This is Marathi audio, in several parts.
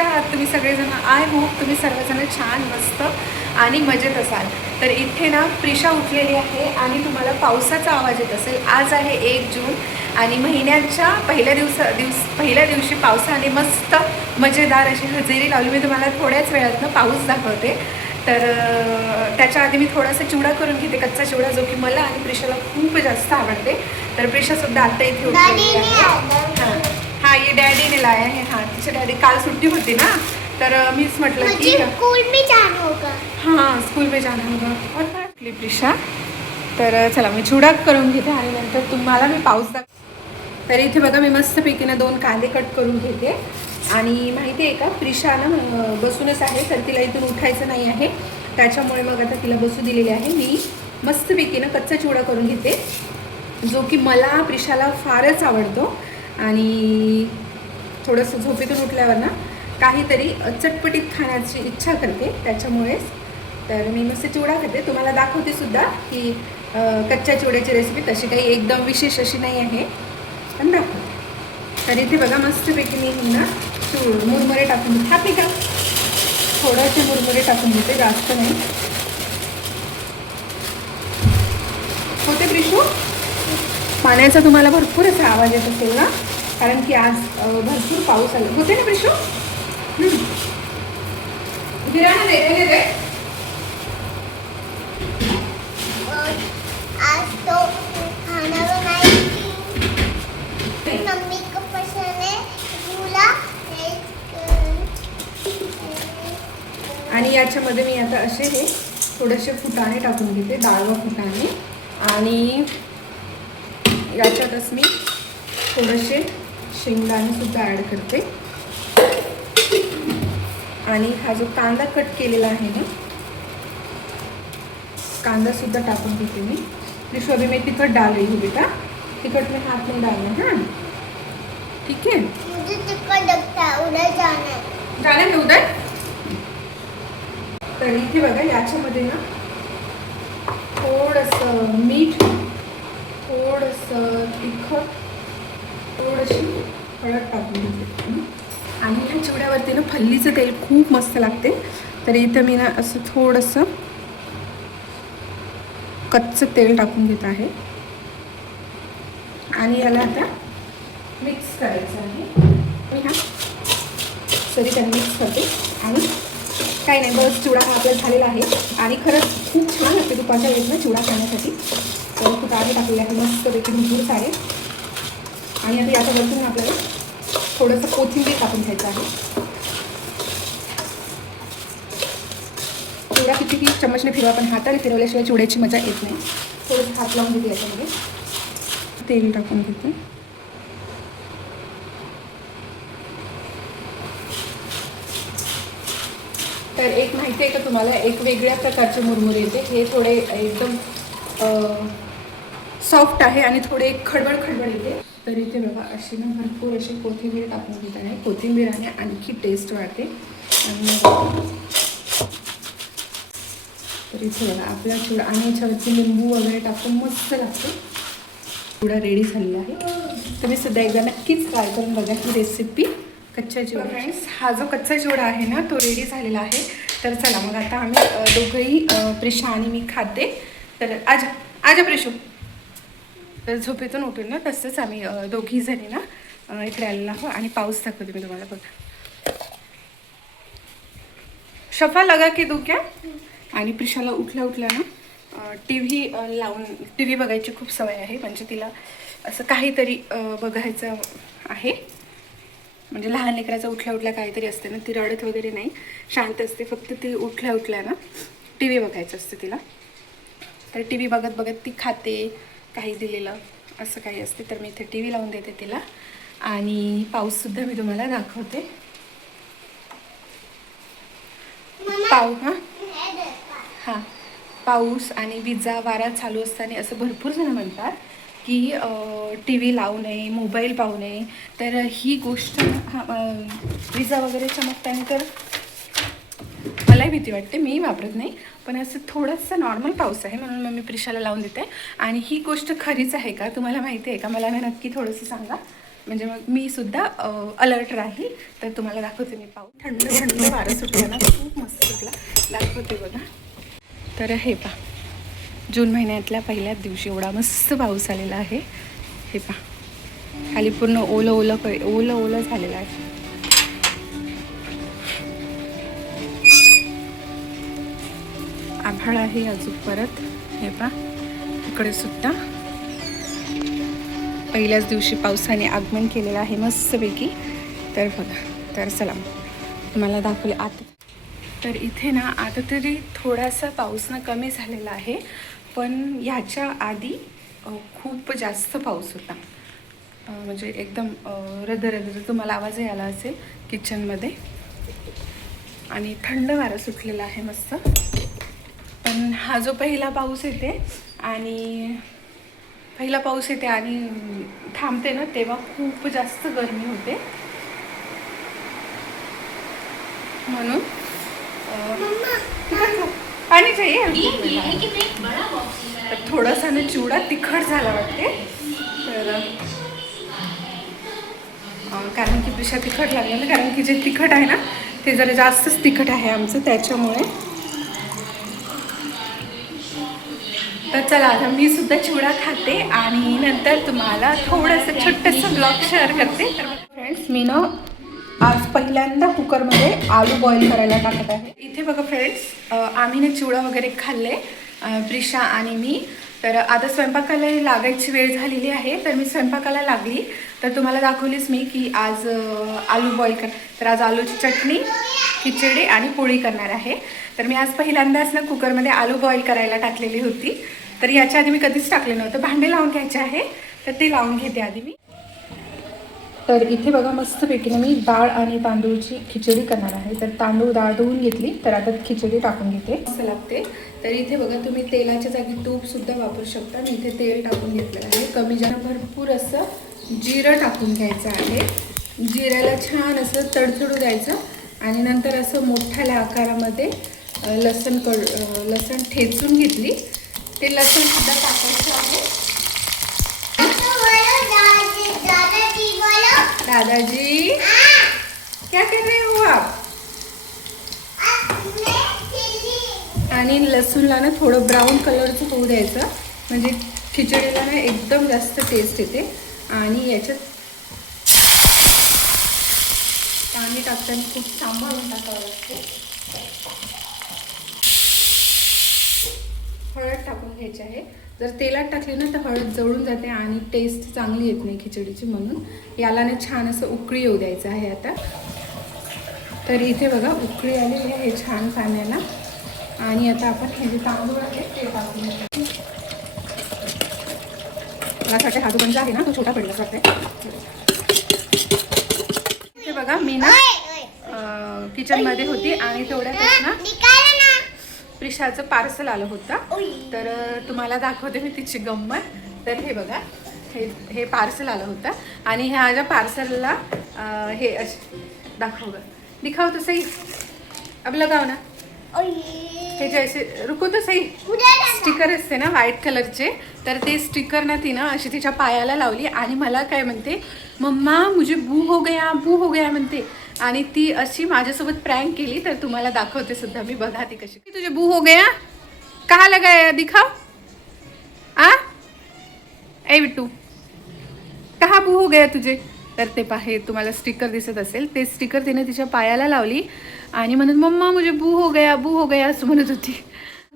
कशा आहात तुम्ही सगळेजण? आय होप तुम्ही सर्वजण छान मस्त आणि मजेत असाल. तर इथे ना प्रिशा उठलेली आहे आणि तुम्हाला पावसाचा आवाज येत असेल. आज आहे 1 जून आणि महिन्याच्या पहिल्या दिवशी पावसाने मस्त मजेदार अशी हजेरी लावली. मी तुम्हाला थोड्याच वेळातनं पाऊस दाखवते. तर त्याच्या आधी मी थोडासा चिवडा करून घेते, कच्चा चिवडा, जो की मला आणि प्रिशाला खूप जास्त आवडते. तर प्रिशासुद्धा आता इथे उठलेली आहे. हां, ये डॅडीने लाया है. हां, तिचे डॅडी काल सुट्टी होती ना, तर मीच म्हटलं की स्कूल में जाना होगा. हां, स्कूल में जाना होगा. और काय प्रिशा, तर चला मी चिवडा करून घेते आणि नंतर तुम्हाला मी पाऊस तर इथे बघा मी मस्तपैकी ना 2 कांदे कट करून घेते. आणि माहिती आहे का, प्रिशा ना बसूनच आहे, तर तिला इथून उठायचं नाही आहे, त्याच्यामुळे मग आता तिला बसू दिलेली आहे. मी मस्तपैकी ना कच्चा चिवडा करून घेते, जो की मला प्रिशाला फारच आवडतो. आणि थोडंसं झोपेतून उठल्यावर ना काहीतरी चटपटीत खाण्याची इच्छा करते, त्याच्यामुळेच तर मी मस्त चिवडा खाते. तुम्हाला दाखवते सुद्धा की कच्च्या चिवड्याची रेसिपी तशी काही एकदम विशेष अशी नाही आहे, पण दाखवते. तर इथे बघा मस्तपैकी मी ना मुरमुरे टाकून घेते. हात का थोडेसे मुरमुरे टाकून घेते, जास्त नाही. होते प्रिशू? पाण्याचा तुम्हाला भरपूर असा आवाज येत असेल ना, कारण की आज भरपूर पाऊस आला. होते ना प्रिशू? गिराणा दे. आज तो खाना बनाई थी. मम्मी को पसंद है झूला. आणि याच्यामध्ये मी आता असे हे थोडेसे फुटाणे टाकून घेते, डाळ व फुटाणे. आणि याच्यातच मी थोडेसे शेंगदाणेसुद्धा ॲड करते. आणि हा जो कांदा कट केलेला आहे ना, कांदासुद्धा टाकून घेते मी. प्रिशू अभी मैं तिखट डाल रही हूँ बेटा, तिखट में हाथ नहीं डालना. हां, ठीक है. मुझे टिकट लगता है, उधर जाना है. जाना है उधर. तर इथे बघा याच्यामध्ये ना थोडंसं मीठ, थोडंसं तिखट, थोडीशी हळद टाकून घेते. आणि या चिवड्यावरती ना फल्लीचं तेल खूप मस्त लागते. तर इथं मी ना असं थोडंसं कच्चं तेल टाकून घेत आहे आणि याला आता मिक्स करायचं आहे. मी हा सरी त्याने मिक्स करते आणि काही नाही, बस चिवडा हा आपला झालेला आहे. आणि खरंच खूप छान लागते दुपारच्या वेळेस ना चिवडा खाण्यासाठी. तर फुटाणे टाकलेले आहे मस्तपैकी भरपूर सारे. आणि आता याच्यावरतून आपल्याला थोडंसं कोथिंबीर टाकून घ्यायचं आहे. चिवडा कितीही चम्मचने फिरवा, पण हाताने फिरवल्याशिवाय चिवड्याची मजा येत नाही. थोडंसं हात लावून घेते याच्यामध्ये, तेल टाकून घेते. तर एक माहिती आहे का तुम्हाला, एक वेगळ्या प्रकारचे मुरमुरे येते. हे थोडे एकदम सॉफ्ट आहे आणि थोडे खडबड येते. तर इथे बघा अशी ना भरपूर अशी कोथिंबीर टाकून घेत आहे. कोथिंबीराने आणखी टेस्ट वाढते. आणि तर इथे बघा आपला चिवडा आणि याच्यावरती लिंबू वगैरे टाकून मस्त लागतो. चिवडा रेडी झालेला आहे. तुम्ही सुद्धा एकदा नक्कीच ट्राय करून बघा ही रेसिपी कच्च्या चिवडा. फ्रेंड्स, हा जो कच्चा चिवडा आहे ना तो रेडी झालेला आहे. तर चला मग आता आम्ही दोघंही, प्रिशा आणि मी खाते. तर आजा प्रिशू. तर झोपेतून उठून ना तसंच आम्ही दोघी जणी ना इकडे आलेला आहो आणि पाऊस दाखवते मी तुम्हाला. बघा, शफा लगा की दू क्या. आणि प्रिशाला उठल्या ना टी व्ही बघायची खूप सवय आहे. म्हणजे तिला असं काहीतरी बघायचं आहे. म्हणजे लहान लेकराचं उठल्या काहीतरी असते ना, ती रडत वगैरे नाही, शांत असते. फक्त ती उठल्या ना टी व्ही बघायचं असते तिला. तर टी व्ही बघत ती खाते, काही दिलेलं असं काही असते. तर मी इथे टी व्ही लावून देते तिला. आणि पाऊससुद्धा मी तुम्हाला दाखवते. हां, पाऊस आणि विजा वारा चालू असताना असं भरपूर जण म्हणतात की टी व्ही लावू नये, मोबाईल पाहू नये. तर ही गोष्ट विजा वगैरे चमकताना तर मलाही भीती वाटते, मी वापरत नाही. पण असं थोडंसं नॉर्मल पाऊस आहे म्हणून मग मी प्रिशाला लावून देते. आणि ही गोष्ट खरीच आहे का, तुम्हाला माहिती आहे का, मला ना नक्की थोडंसं सांगा. म्हणजे मग मी सुद्धा अलर्ट राहील. तर तुम्हाला दाखवते मी पाऊस. थंड थंड वारं सुटलं ना, खूप मस्त सुटला. दाखवते बघा. तर हे पहा, जून महिन्यातल्या पहिल्याच दिवशी एवढा मस्त पाऊस आलेला आहे. हे पहा, खाली पूर्ण ओलं ओलं ओलं ओलं झालेलं आहे. आभाळ आहे अजून परत. हे पहा, इकडे सुद्धा पहिल्याच दिवशी पावसाने आगमन केलेलं आहे मस्तपैकी. तर बघा, तर चला तुम्हाला दाखवले आता. तर इथे ना आता तरी थोडासा पाऊस ना कमी झालेला आहे, पण ह्याच्या आधी खूप जास्त पाऊस होता. म्हणजे एकदम रदरद. तुम्हाला आवाजही आला असेल किचनमध्ये. आणि थंड वारं सुटलेला आहे मस्त. पण हा जो पहिला पाऊस येते आणि थांबते ना, तेव्हा खूप जास्त गरमी होते. म्हणून पाणी चाहिए. तर थोडासा ना चिवडा तिखट झाला वाटते. तर कारण की पिशा तिखट लागलं ना, कारण की जे तिखट आहे ना ते जरा जास्तच तिखट आहे आमचं, त्याच्यामुळे. तर चला आता मी सुद्धा चिवडा खाते आणि नंतर तुम्हाला थोडंसं छोटंसं ब्लॉग शेअर करते. तर फ्रेंड्स, मी ना आज पहिल्यांदा कुकरमध्ये आलू बॉईल करायला टाकत आहे. इथे बघा फ्रेंड्स, आम्ही ना चिवडा वगैरे खाल्ले, प्रिशा आणि मी. तर आता स्वयंपाकाला लागायची वेळ झालेली आहे. तर मी स्वयंपाकाला लागली. तर तुम्हाला दाखवलीच मी की आज आलू बॉईल तर आज आलूची चटणी, खिचडी आणि पोळी करणार आहे. तर मी आज पहिल्यांदाच ना कुकरमध्ये आलू बॉईल करायला टाकलेली होती. तर याच्या आधी मी कधीच टाकले नव्हतं. भांडे लावून घ्यायचे आहे, तर ते लावून घेते आधी मी. तर इथे बघा मस्तपैकी मी डाळ आणि तांदूळची खिचडी करणार आहे. तर तांदूळ डाळ धुवून घेतली, तर आता खिचडी टाकून घेते. असं लागते. तर इथे बघा, तुम्ही तेलाच्या जागी तूपसुद्धा वापरू शकता. मी इथे तेल टाकून घेतलेलं आहे. कमी जास्त भरपूर असं जिरं टाकून घ्यायचं आहे. जिऱ्याला छान असं तडतडू द्यायचं आणि नंतर असं मोठ्या आकारामध्ये लसण ठेचून घेतली. ते लसणसुद्धा टाकायचं आहे. दादाजी क्या कर रहे हो आप? आणि लसूणला ना थोडं ब्राऊन कलरचं होऊ द्यायचं, म्हणजे खिचडीला ना एकदम जास्त टेस्ट येते. आणि याच्यात पाणी टाकताना खूप सांभाळून टाकावं लागते. हळद टाकून घ्यायची आहे. जर तेलात टाकली ना तर हळद जळून जाते आणि टेस्ट चांगली येत नाही खिचडीची. म्हणून याला ना छान असं उकळी येऊ द्यायचं आहे आता. तर इथे बघा उकळी आलेली आहे छान पाण्याला. आणि आता आपण हे जे तांदूळ आहे ते टाकून घेऊ. मला हा जो गंज आहे ना तो छोटा पडला जाते. इथे बघा मी ना किचनमध्ये होती आणि तेवढ्यातच ना प्रिशाचं पार्सल आलं होतं. तर तुम्हाला दाखवते मी तिची गंमत. तर हे बघा, हे पार्सल आलं होतं आणि ह्या ज्या पार्सलला हे असे दिखाव तो सही. अब लगाव ना. हे जे असे रुको तो सही स्टिकर असते ना व्हाईट कलरचे, तर ते स्टिकर ना तिनं अशी तिच्या पायाला लावली आणि मला काय म्हणते, मम्मा मुझे बू हो गया म्हणते. आणि ती अशी माझ्यासोबत प्रँक केली. तर तुम्हाला दाखवते सुद्धा मी, बघा ती कशी. तुझे बू हो गया, कहा लगाया दिखाव. ए बिट्टू, कहा बू हो गया तुझे. तर ते पाहे तुम्हाला स्टिकर दिसत असेल, ते स्टिकर तिने तिच्या पायाला लावली आणि म्हणत मम्मा मुझे बू हो गया असं म्हणत होती.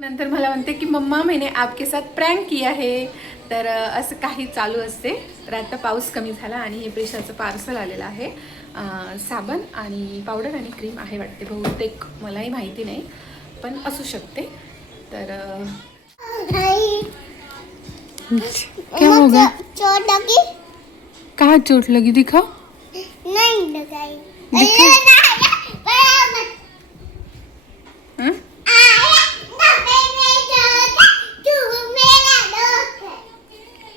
नंतर मला म्हणते की मम्मा मैंने आपके साथ प्रँक किया है. तर असं काही चालू असते. तर आता पाऊस कमी झाला आणि हे प्रिशाचं पार्सल आलेलं आहे. साबण आणि पावडर आणि क्रीम आहे वाटते, बहुतेक मलाही माहिती नाही, पण असू शकते. तर क्या होगा? चोट लगी? कहाँ चोट लगी दिखाओ. नहीं लगाई.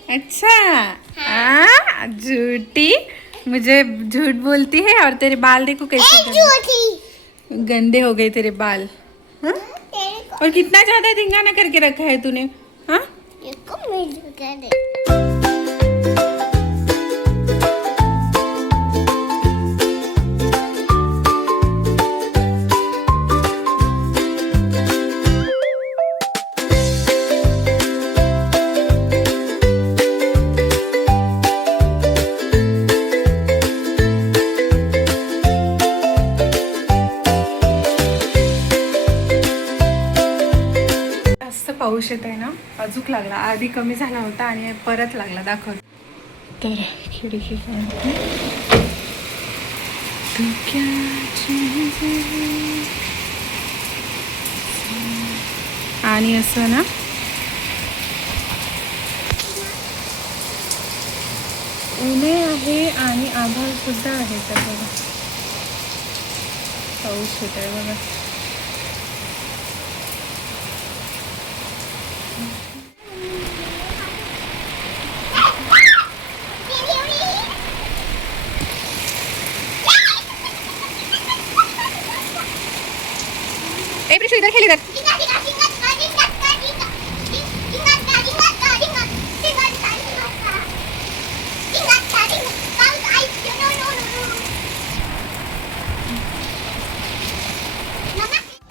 अच्छा, झूठी, मुझे झूठ बोलती है. और तेरे बाल देखो कैसे गंदे हो गए तेरे बाल. हाँ? और कितना ज्यादा धिंगाना करके रखा है तूने. हाँ, पाऊस येत आहे ना, अजूक लागला. आधी कमी झाला होता आणि परत लागला. दाखव. तर खिडकी काढते. आणि असं ना ऊने आहे आणि आभाळ सुद्धा आहे. तर बघा पाऊस येत आहे बघा. ए प्रिशू इधर खेल इधर.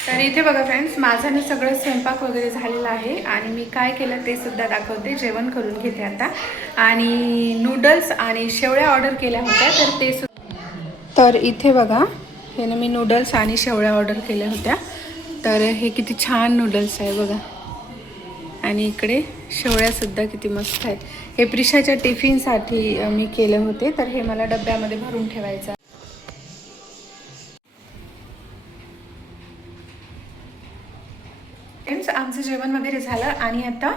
तर इथे बघा फ्रेंड्स, माझं ना सगळं स्वयंपाक वगैरे झालेला आहे आणि मी काय केलं ते सुद्धा दाखवते. जेवण करून घेते आता. आणि नूडल्स आणि शेवळ्या ऑर्डर केल्या होत्या तर ते तर इथे बघा, हे ना मी नूडल्स आणि शेवळ्या ऑर्डर केल्या होत्या. तर हे किती छान नूडल्स आहे बघा. आणि इकडे शेवळ्यासुद्धा किती मस्त आहेत. हे प्रिशाच्या टिफिनसाठी मी केले होते. तर हे मला डब्यामध्ये भरून ठेवायचं. फ्रेंड्स, आमचं जेवण वगैरे झालं आणि आता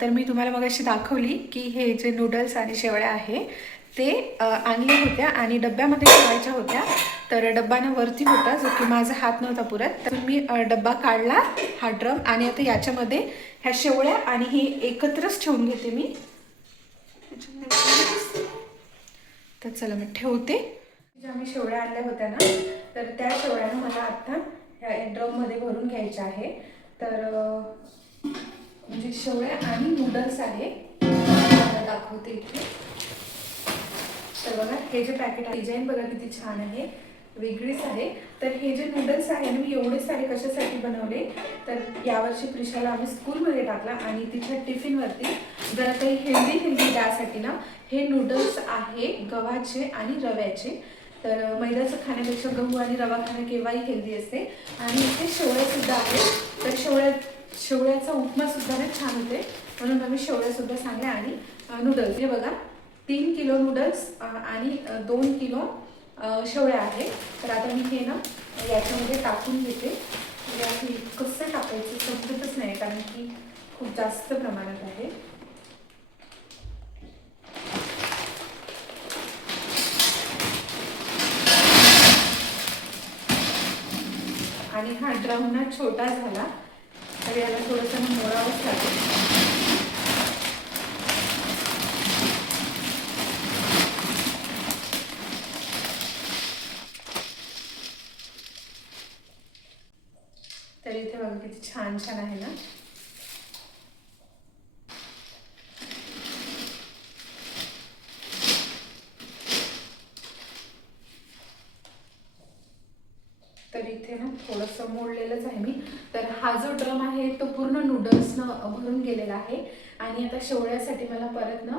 तर मी तुम्हाला मगाशी दाखवली की हे जे नूडल्स आणि शेवळ्या आहे ते आणल्या होत्या आणि डब्यामध्ये ठेवायच्या होत्या. तर डब्बानं वरती होता जो की माझा हात नव्हता पुरत. तर मी डब्बा काढला हा ड्रम आणि आता याच्यामध्ये ह्या शेवळ्या आणि हे एकत्रच ठेवून घेते मी. तर चला मी ठेवते. ज्या मी शेवळ्या आणल्या होत्या ना, तर त्या शेवळ्यानं मला आता ह्या ड्रममध्ये भरून घ्यायच्या आहे. तर म्हणजे शेवळ्या आणि नूडल्स आहे. दाखवते इथे. तर बघा, हे जे पॅकेट आहे डिझाईन बघा किती छान आहे, वेगळीच आहे. तर हे जे नूडल्स आहे ना, मी एवढे सारे कशासाठी बनवले तर यावर्षी प्रिशाला आम्ही स्कूलमध्ये टाकला आणि तिच्या टिफिनवरती जरा काही हेल्दी त्यासाठी ना हे नूडल्स आहे गव्हाचे आणि रव्याचे. तर मैद्याचं खाण्यापेक्षा गहू आणि रवा खाणं केव्हाही हेल्दी असते. आणि इथे शेवळ्यासुद्धा आहे. तर शेवळ्याचा उपमासुद्धा ना छान होते, म्हणून आम्ही शेवळ्यासुद्धा सांगल्या. आणि नूडल्स हे बघा, 3 किलो नूडल्स आणि 2 किलो शेवळ्या आहे. तर आता मी हे ना याच्यामध्ये टाकून घेते. म्हणजे कसं टाकायचं समजतच नाही कारण की खूप जास्त प्रमाणात आहे. आणि हा ड्रम ना छोटा झाला तर याला थोडंसं मोडावंच लागेल. तर इथे बघा किती छान छान आहे ना. तर इथे ना थोडंसं मोडलेलंच आहे मी. तर हा जो ड्रम आहे तो पूर्ण नूडल्सनं भरून गेलेला आहे. आणि आता शेवळ्यासाठी मला परत ना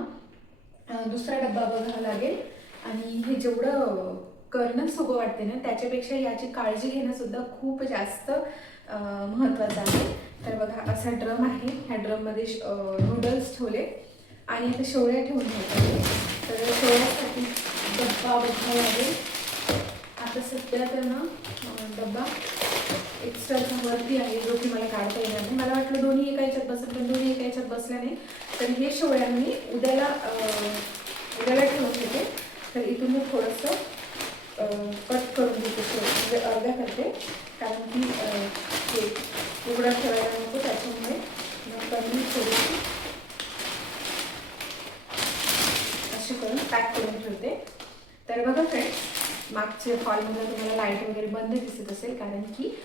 दुसरा डब्बा बघावा लागेल. आणि हे जेवढं करणं सोपं वाटते ना त्याच्यापेक्षा याची काळजी घेणं सुद्धा खूप जास्त महत्त्वाचं आहे. तर बघा असा ड्रम आहे. ह्या ड्रममध्ये नूडल्स ठेवले आणि आता शेवळ्या ठेवून घ्यायच्या. तर शेवळ्यासाठी डब्बा बघावा लागेल. आता सध्या तर ना डब्बा एक्स्ट्राचा वरती आहे जो की मला काढता येणार नाही. मला वाटलं दोन्ही एका याच्यात बसत, पण दोन्ही एका याच्यात बसल्या नाही. तर हे शेवळ्या मी उद्याला ठेवून घेते. तर इथून मी थोडंसं कट करून घेते, म्हणजे अर्ध्या करते कारण की हे उघडा ठेवायला नको, त्याच्यामुळे नंतर मी थोडीशी अशी करून पॅक करून ठेवते. तर बघा फ्रेंड्स, मागच्या हॉलमध्ये तुम्हाला लाईट वगैरे बंद दिसत असेल कारण की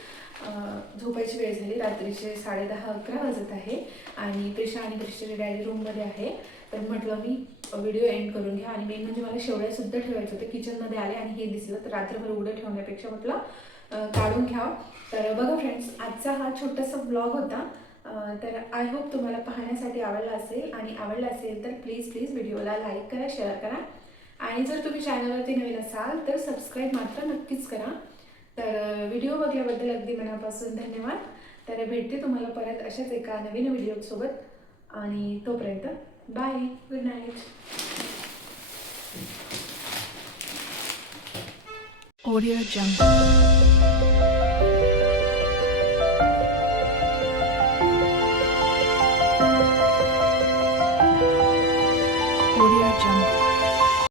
झोपायची वेळ झाली. रात्रीचे 10:30-11 वाजत आहे आणि प्रिशा आणि प्रिशाच्या डॅडी रूममध्ये आहे. तर म्हटलं मी व्हिडिओ एंड करून घ्या. आणि मेन म्हणजे मला शेवळ्यासुद्धा ठेवायचं होतं. किचनमध्ये आले आणि हे दिसलं तर रात्रभर उघडं ठेवण्यापेक्षा म्हटलं काढून घ्यावं. तर बघा फ्रेंड्स, आजचा हा छोटासा ब्लॉग होता. तर आय होप तुम्हाला पाहण्यासाठी आवडला असेल. आणि आवडला असेल तर प्लीज व्हिडिओला लाईक करा, शेअर करा. आणि जर तुम्ही चॅनलवरती नवीन असाल तर सबस्क्राईब मात्र नक्कीच करा. तर व्हिडिओ बघल्याबद्दल अगदी मनापासून धन्यवाद. तर भेटते तुम्हाला परत अशाच एका नवीन व्हिडिओसोबत आणि तोपर्यंत bye, good night. Audio Jungle.